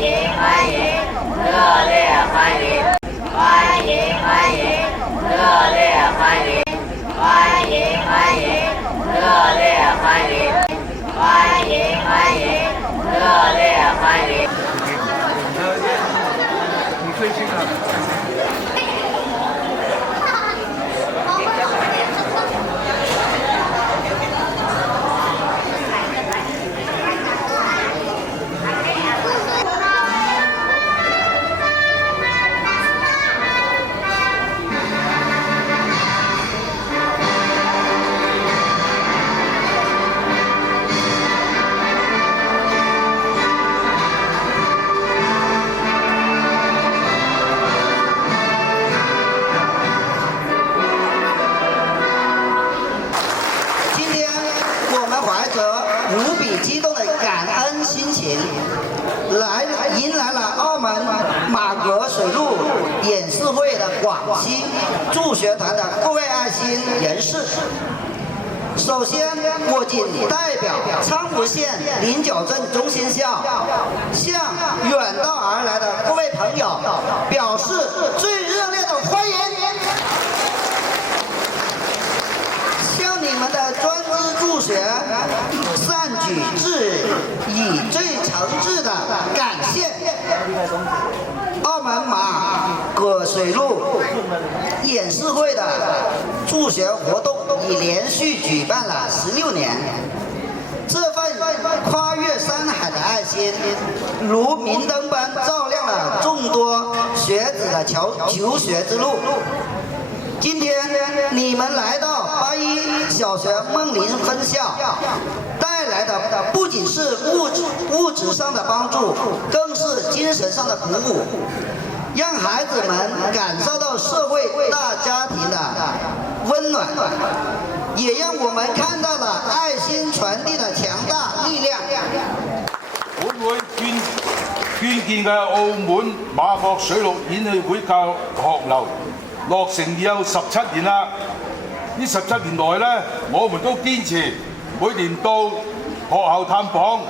迎欢迎，热烈欢迎，欢迎欢迎，热烈欢迎，欢迎欢迎，热烈欢迎，欢迎欢迎，热烈欢迎。你可以去看。无比激动的感恩心情，迎来了澳门马革水陆演示会的广西助学团的各位爱心人士。首先，我谨代表昌福县临角镇中心校，向远道而来的各位朋友表示最热烈的欢迎。向你们的专资助学善举致以最诚挚的感谢。澳门马革水陆演示会的助学活动已连续举办了16年，这份跨越山海的爱心，如明灯般照亮了众多学子的求学之路。今天你们来到81小学孟林分校，带来的不仅是物质上的帮助，更是精神上的鼓舞，让孩子们感受到社会大家庭的温暖，也让我们看到了爱心傳遞的強大力量。本會捐建嘅澳門馬國水陸演藝會教學樓落成已有17年啦。呢17年來呢，我們都堅持每年到學校探訪，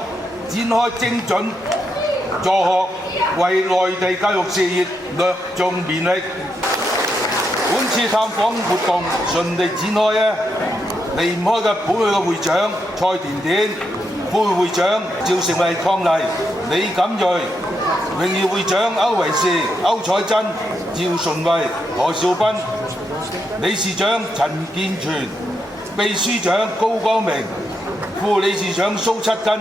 展開精準助學，為內地教育事業略盡綿力。本次探訪活動順利展開呢，離唔開嘅本會嘅會長蔡甜甜、副會長趙成慧伉儷、李錦瑞、榮譽會長歐維士、歐彩珍、趙順慧、何兆斌、理事長陳建全、秘書長高光明、副理事長蘇七根、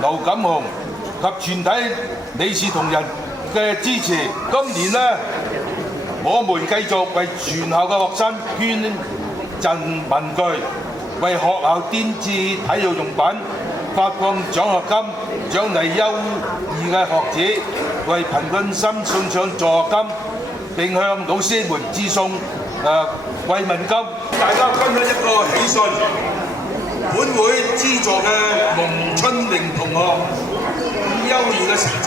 劉錦雄及全體理事同仁嘅支持。今年呢，我們繼續為全校嘅學生捐贈文具，為學校添置體育用品，發放獎學金，獎勵優異嘅學子，為貧困生送上助學金，並向老師們致送慰問金。大家分享一個喜訊，本會資助嘅龍春明同學以優異嘅成績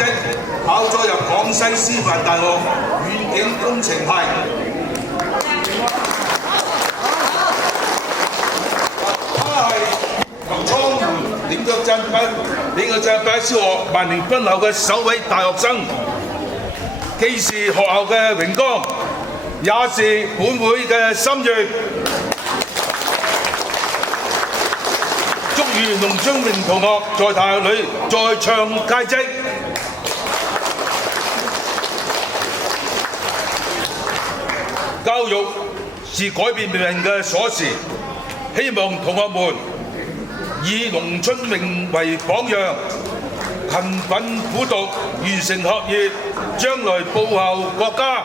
考咗入廣西師範大學遠景工程系。他係由倉門領咗正大小學萬寧分校嘅首位大學生，既是學校嘅榮光，也是本會嘅心願。祝願龍春明同學在大學裏再創佳績。教育是改變命運嘅鎖匙，希望同學們以龍春明為榜樣，勤奮苦讀，完成學業，將來報效國家。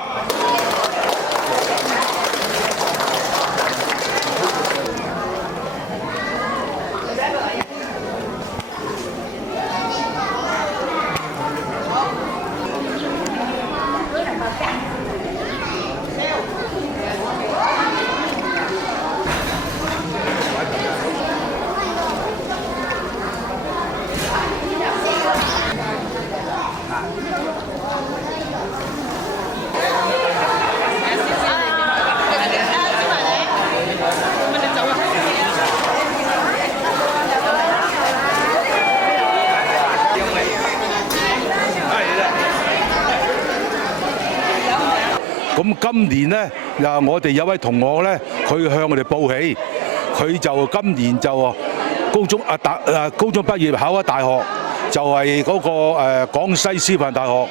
咁今年呢，我哋有位同學呢，佢向我哋報喜，佢就今年就高中畢業考咗大學，就係嗰個廣西師範大學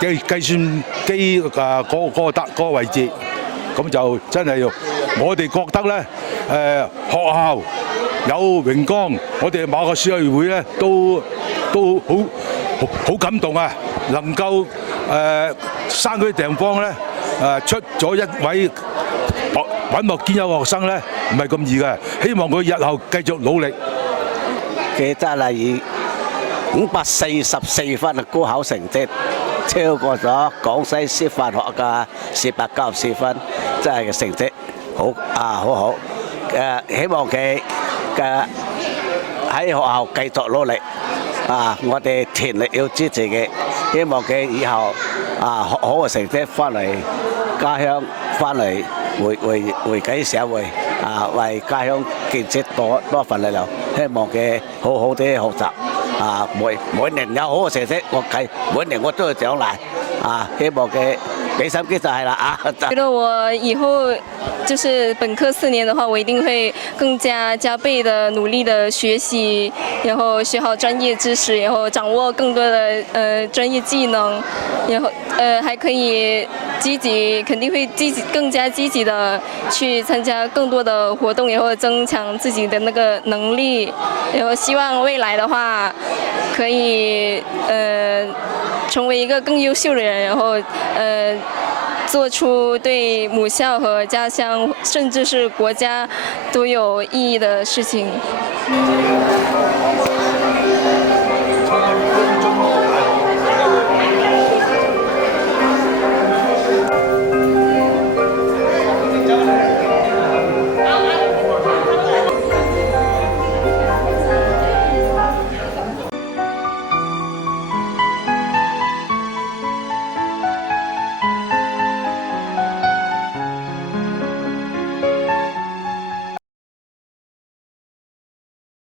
計算機嗰個位置。咁就真係我哋覺得呢，學校有榮光，我哋馬國書委會呢都好感動啊！能夠山區地方呢出咗一位品學兼優嘅學生呢，唔係咁易嘅。希望佢日後繼續努力。記得係以544分嘅高考成績，超過咗廣西師範學嘅494分，真係嘅成績好好。希望佢嘅喺學校繼續努力。我哋全力要支持佢，希望佢以後學好嘅成績翻嚟家鄉，翻嚟回歸社會，為家鄉建設多份力量。希望佢好好啲學習，每年有好嘅成績，每年我都要獎勵。希望佢俾心機就係啦。覺得我以後就是本科4年的話，我一定會更加倍的努力的學習，然後學好專業知識，然後掌握更多的專業技能，然後還可以肯定會更加積極的去參加更多的活動，然後增強自己的那個能力，然後希望未來的話可以成為一個更優秀的人，然後做出對母校和家鄉，甚至是國家都有意義的事情。